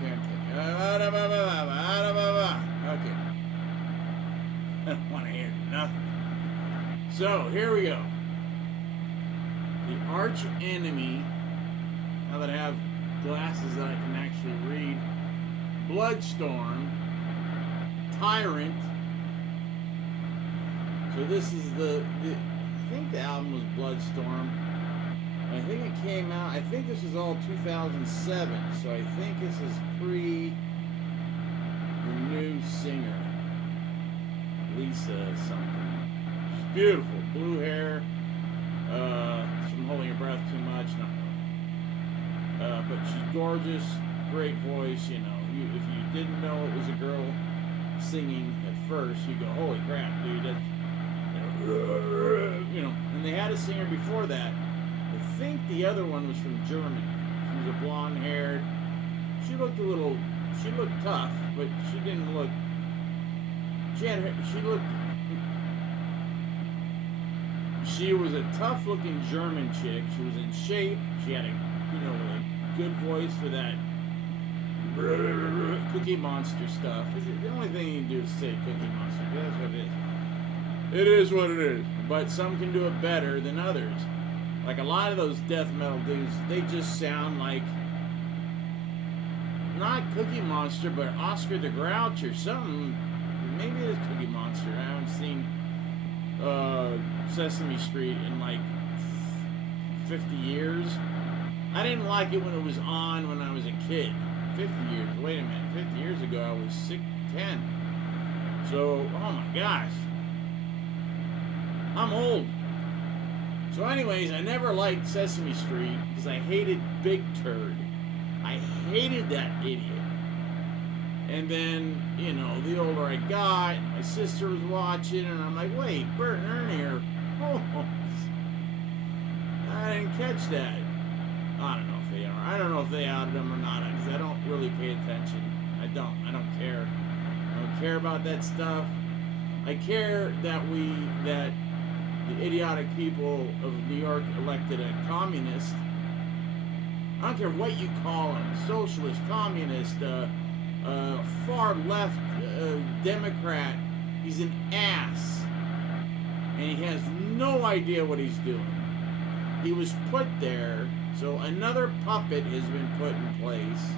can't take it. Okay. I don't want to hear nothing. So, here we go. The arch enemy, now that I have glasses that I can actually read, Bloodstorm, Tyrant. So this is the I think the album was Bloodstorm. I think it came out, I think this is all 2007, so I think this is pre the new singer, Lisa something. She's beautiful, blue hair, from holding her breath too much, not really. But she's gorgeous, great voice, you know. If you didn't know it was a girl singing at first, you go, holy crap, dude, that's, you know. And they had a singer before that. I think the other one was from Germany. She was a blonde-haired. She looked tough, but she didn't look. She was a tough-looking German chick. She was in shape. She had a good voice for that Cookie Monster stuff. The only thing you can do is say Cookie Monster. That's what it is. It is what it is. But some can do it better than others. Like a lot of those death metal dudes, they just sound like not Cookie Monster, but Oscar the Grouch or something. Maybe it is Cookie Monster. I haven't seen Sesame Street in like 50 years. I didn't like it when it was on when I was a kid. 50 years. Wait a minute. 50 years ago, I was 10. So, oh my gosh. I'm old. So anyways, I never liked Sesame Street because I hated Big Turd. I hated that idiot. And then, you know, the older I got, my sister was watching, and I'm like, wait, Bert and Ernie are homes. I didn't catch that. I don't know if they are. I don't know if they outed them or not, because I don't really pay attention. I don't care. I don't care about that stuff. I care that the idiotic people of New York elected a communist. I don't care what you call him, socialist, communist, far left Democrat. He's an ass. And he has no idea what he's doing. He was put there, so another puppet has been put in place.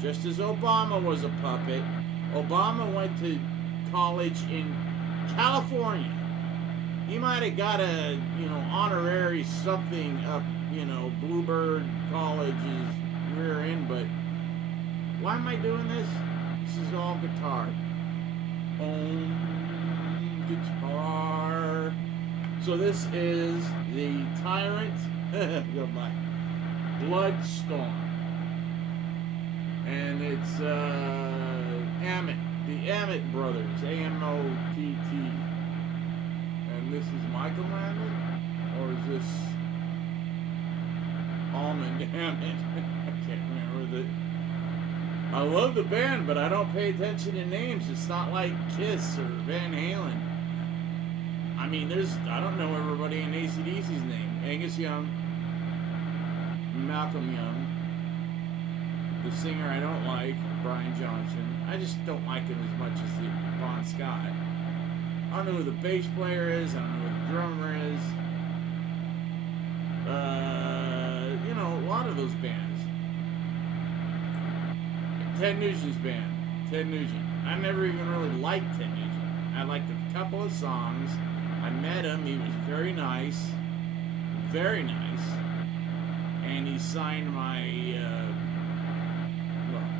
Just as Obama was a puppet. Obama went to college in California. He might have got a, honorary something up, Bluebird College's rear end, but why am I doing this? This is all guitar. Guitar. So this is the Tyrant, goodbye, Bloodstorm. And it's Ammett, the Ammett brothers, A-M-O-T-T. And this is Michael Ammett? Or is this Almond Ammett? I can't remember. I love the band, but I don't pay attention to names. It's not like Kiss or Van Halen. I mean, I don't know everybody in AC/DC's name. Angus Young, Malcolm Young, the singer I don't like, Brian Johnson. I just don't like him as much as the Bon Scott. I don't know who the bass player is. I don't know who the drummer is. A lot of those bands. Ted Nugent's band. Ted Nugent. I never even really liked Ted Nugent. I liked a couple of songs. I met him. He was very nice. Very nice. And he signed my,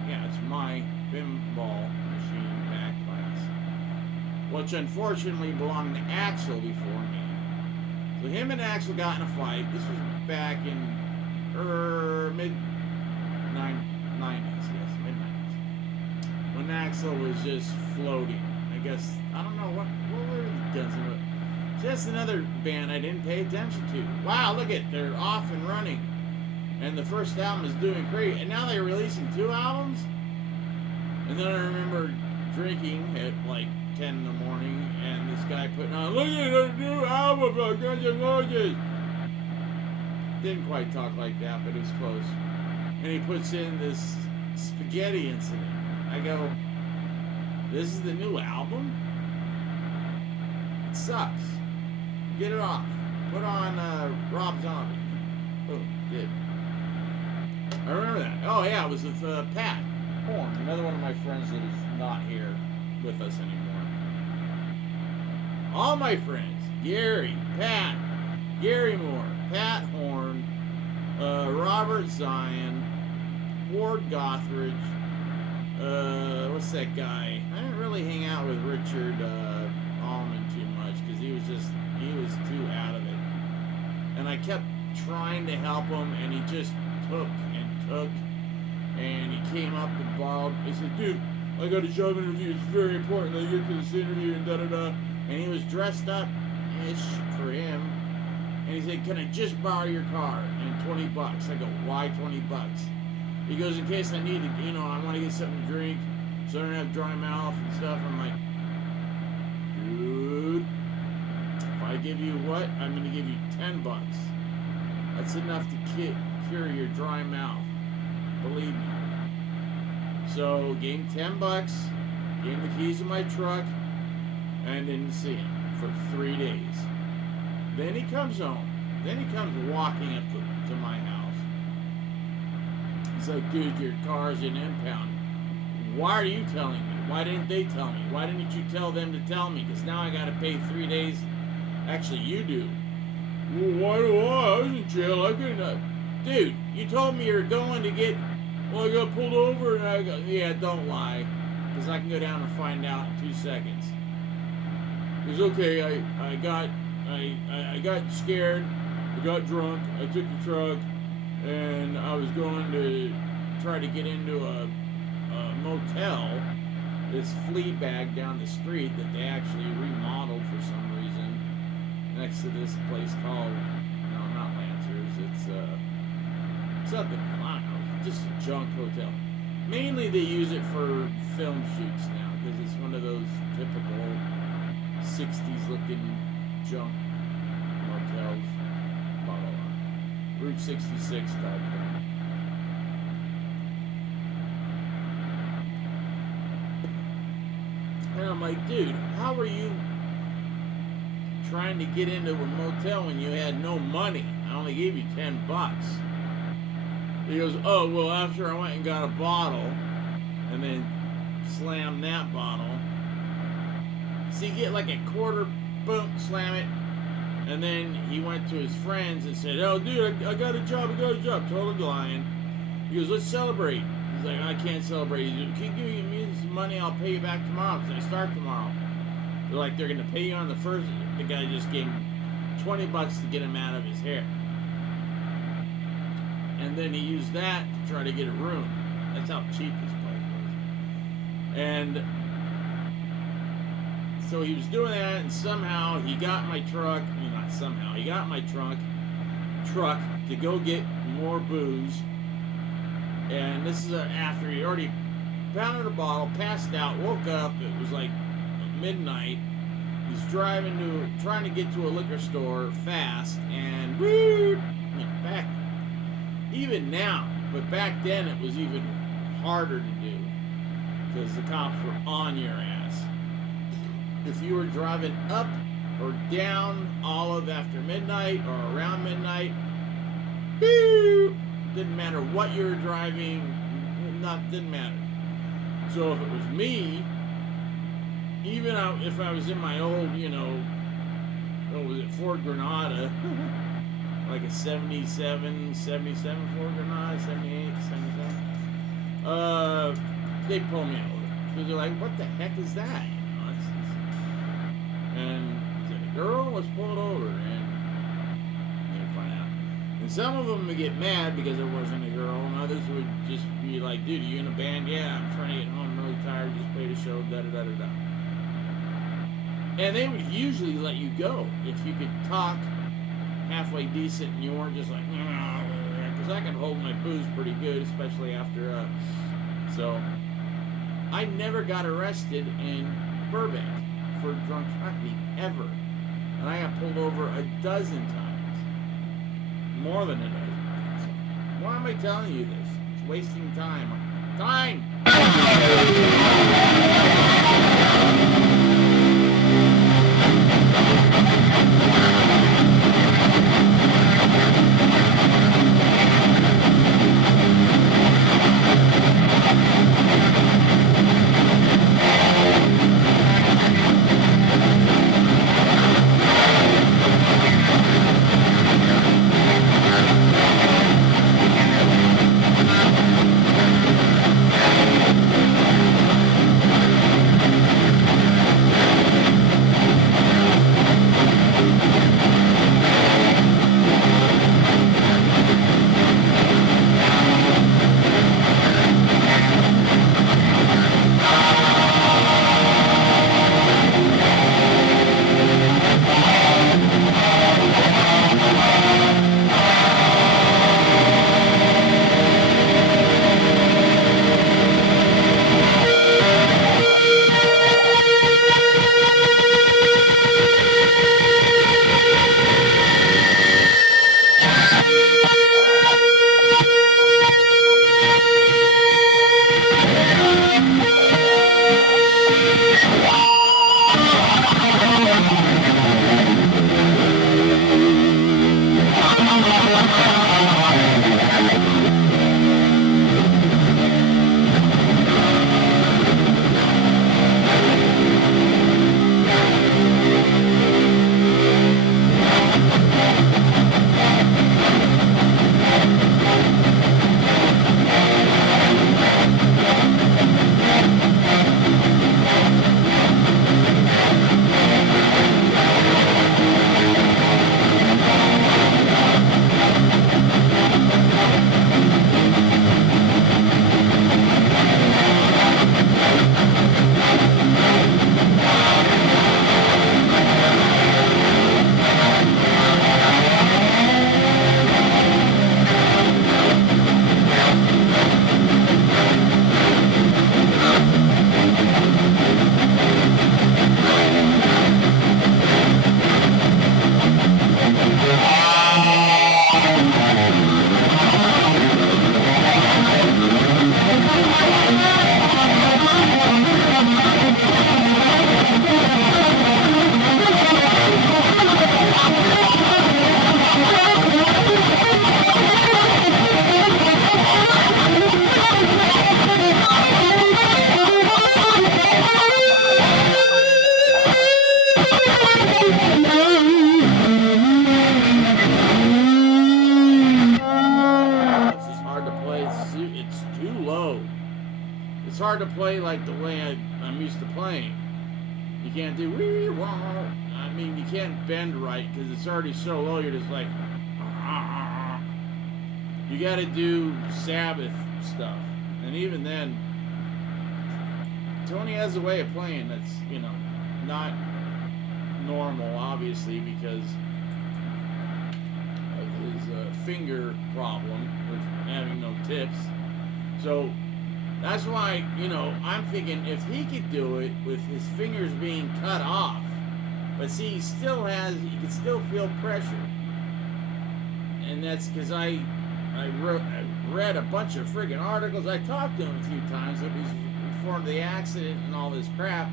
it's my pinball machine back class. Which unfortunately belonged to Axl before me. So him and Axl got in a fight. This was back in mid-90s, yes, mid-90s. When Axl was just floating. I guess, I don't know, what were the Guns N' Roses? Just another band I didn't pay attention to. Wow, look at, they're off and running. And the first album is doing great. And now they're releasing 2 albums? And then I remember drinking at like 10 in the morning, and this guy putting on, look at the new album of Guns N' Roses. Didn't quite talk like that, but it was close. And he puts in this spaghetti incident. I go, this is the new album? It sucks. Get it off. Put on Rob Zombie. Boom, did. I remember that. Oh yeah, it was with Pat Horn, another one of my friends that is not here with us anymore. All my friends, Gary, Pat, Gary Moore, Pat Horn, Robert Zion, Ward Gothridge, what's that guy? I didn't really hang out with Richard Allman too much because he was too out of it. And I kept trying to help him, and he just took, and he came up and borrowed. He said, dude, I got a job interview, it's very important that I get to this interview, and da-da-da. And he was dressed up-ish for him. And he said, can I just borrow your car? And $20. I go, why $20? He goes, in case I need to, I want to get something to drink, so I don't have dry mouth and stuff. I'm like, dude, if I give you what? I'm going to give you $10. That's enough to cure your dry mouth. Believe me. So, gave him $10, gave him the keys to my truck, and didn't see him for 3 days. Then he comes home. Then he comes walking up to my house. He's like, dude, your car's in impound. Why are you telling me? Why didn't they tell me? Why didn't you tell them to tell me? Because now I got to pay 3 days. Actually, you do. Well, why do I? I was in jail. I couldn't. Dude, you told me you were going to get. Well, I got pulled over, and I go. Yeah, don't lie, because I can go down and find out in 2 seconds. It was okay. I got scared. I got drunk. I took the truck, and I was going to try to get into a motel. This flea bag down the street that they actually remodeled for some reason next to this place called, no, not Lancers. It's something, I don't know, just a junk hotel. Mainly they use it for film shoots now because it's one of those typical 60s looking junk motels, blah, blah, blah. Route 66 type thing. And I'm like, dude, how are you trying to get into a motel when you had no money? I only gave you $10. He goes, oh, well, after I went and got a bottle and then slammed that bottle. So you get like a quarter, boom, slam it. And then he went to his friends and said, oh, dude, I got a job. Totally lying. He goes, let's celebrate. He's like, I can't celebrate. He's like, keep giving me some money, I'll pay you back tomorrow because I start tomorrow. They're like, they're going to pay you on the first. The guy just gave him $20 to get him out of his hair. And then he used that to try to get a room. That's how cheap this place was. And so he was doing that, and somehow he got my truck. Well, not somehow. He got my truck to go get more booze. And this is after he already pounded a bottle, passed out, woke up. It was like midnight. He's trying to get to a liquor store fast, and back. Even now, but back then it was even harder to do because the cops were on your ass. If you were driving up or down Olive after midnight or around midnight, didn't matter what you were driving, didn't matter. So if it was me, even if I was in my old, what was it, Ford Granada, like a 77 Ford Granada, 78, 77, they'd pull me over. Because they're like, what the heck is that? And the girl was pulled over, and they'd find out. And some of them would get mad because it wasn't a girl, and others would just be like, dude, are you in a band? Yeah, I'm trying to get home, I'm really tired, just played a show, da-da-da-da-da. And they would usually let you go if you could talk halfway decent and you weren't just like, because I can hold my booze pretty good, especially after, so I never got arrested in Burbank for drunk driving, ever. And I got pulled over a dozen times. More than a dozen times. So why am I telling you this? It's wasting time. Time! It's hard to play like the way I'm used to playing. You can't do wee wah. I mean, you can't bend right because it's already so low. You're just like, you got to do Sabbath stuff, and even then, Tony has a way of playing that's not normal, obviously, because of his finger problem with having no tips. So that's why, I'm thinking if he could do it with his fingers being cut off, but see, he can still feel pressure. And that's because I read a bunch of friggin' articles. I talked to him a few times before the accident and all this crap.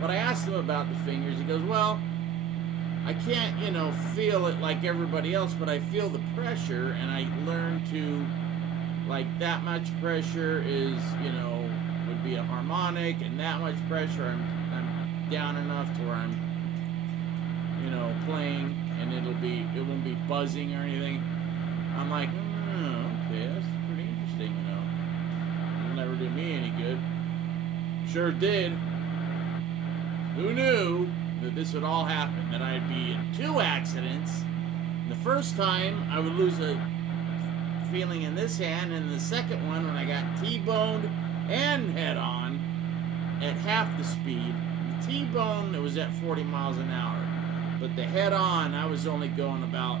But I asked him about the fingers. He goes, well, I can't, feel it like everybody else, but I feel the pressure, and I learned to, like, that much pressure is, would be a harmonic, and that much pressure I'm down enough to where I'm, playing, and it won't be buzzing or anything. I'm like, okay, that's pretty interesting, It'll never do me any good. Sure did. Who knew that this would all happen? That I'd be in 2 accidents. And the first time, I would lose a feeling in this hand, and the second one, when I got T-boned and head-on at half the speed. The T-bone, it was at 40 miles an hour. But the head-on, I was only going about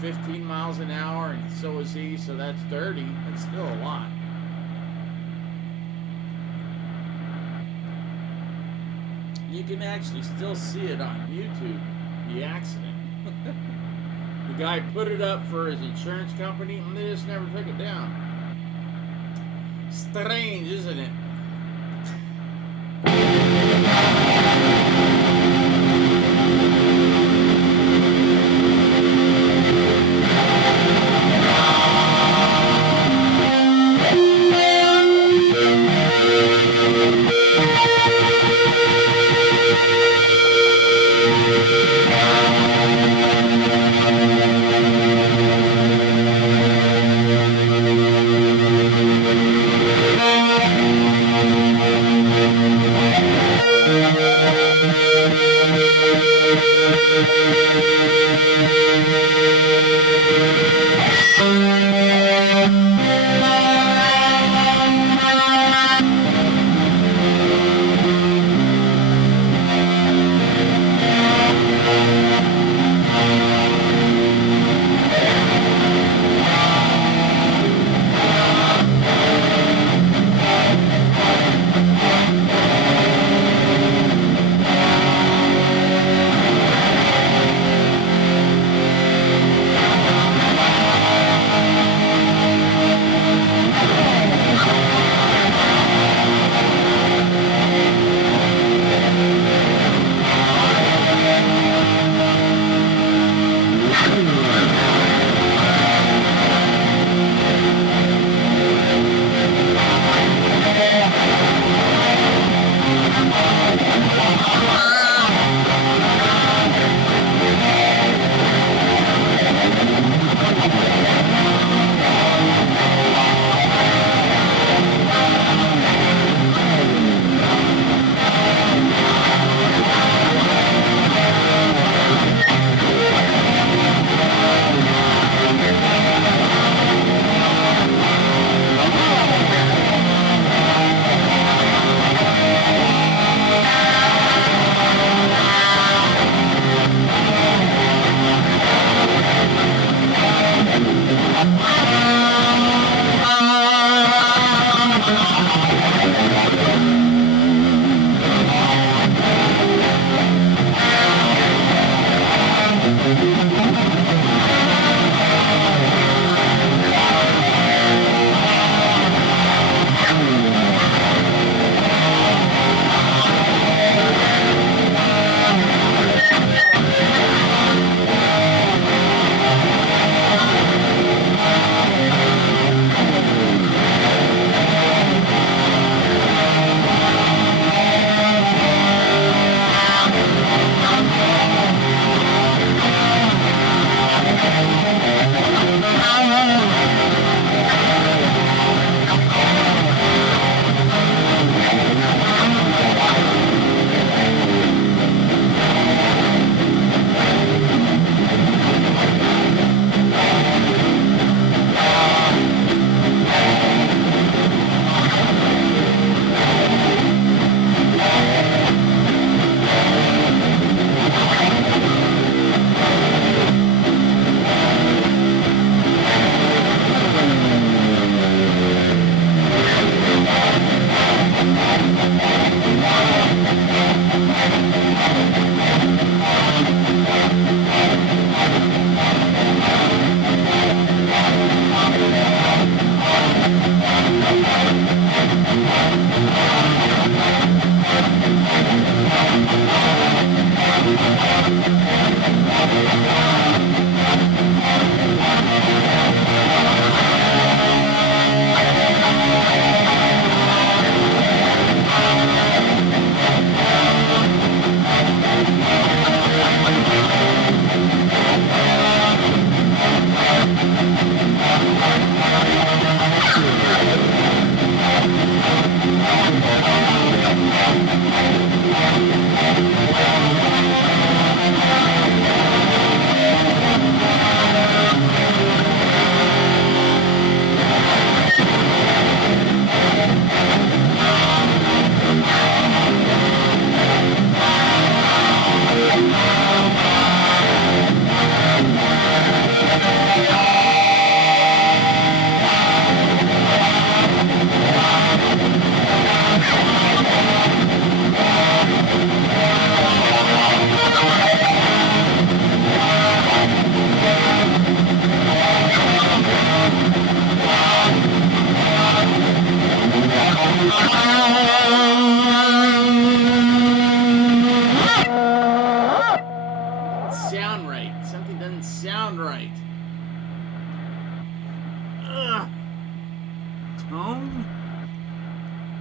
15 miles an hour, and so was he, so that's 30. That's still a lot. You can actually still see it on YouTube, the accident. The guy put it up for his insurance company, and they just never took it down. strange, isn't it?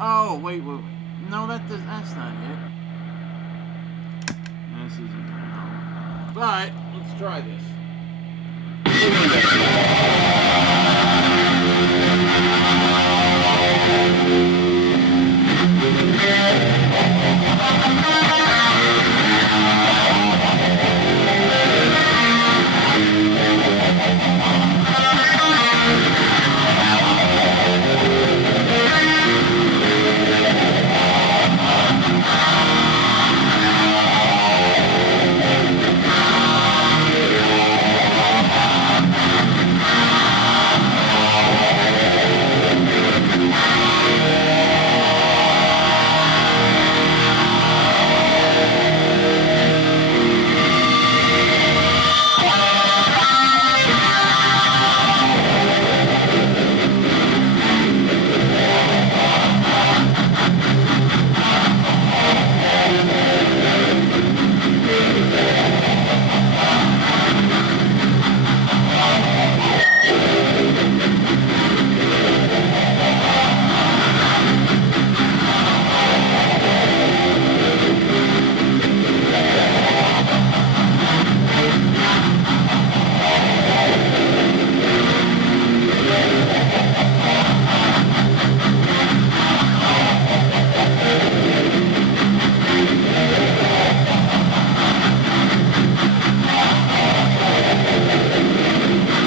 Oh, wait. No, that's not it. This isn't gonna help. But, let's try this.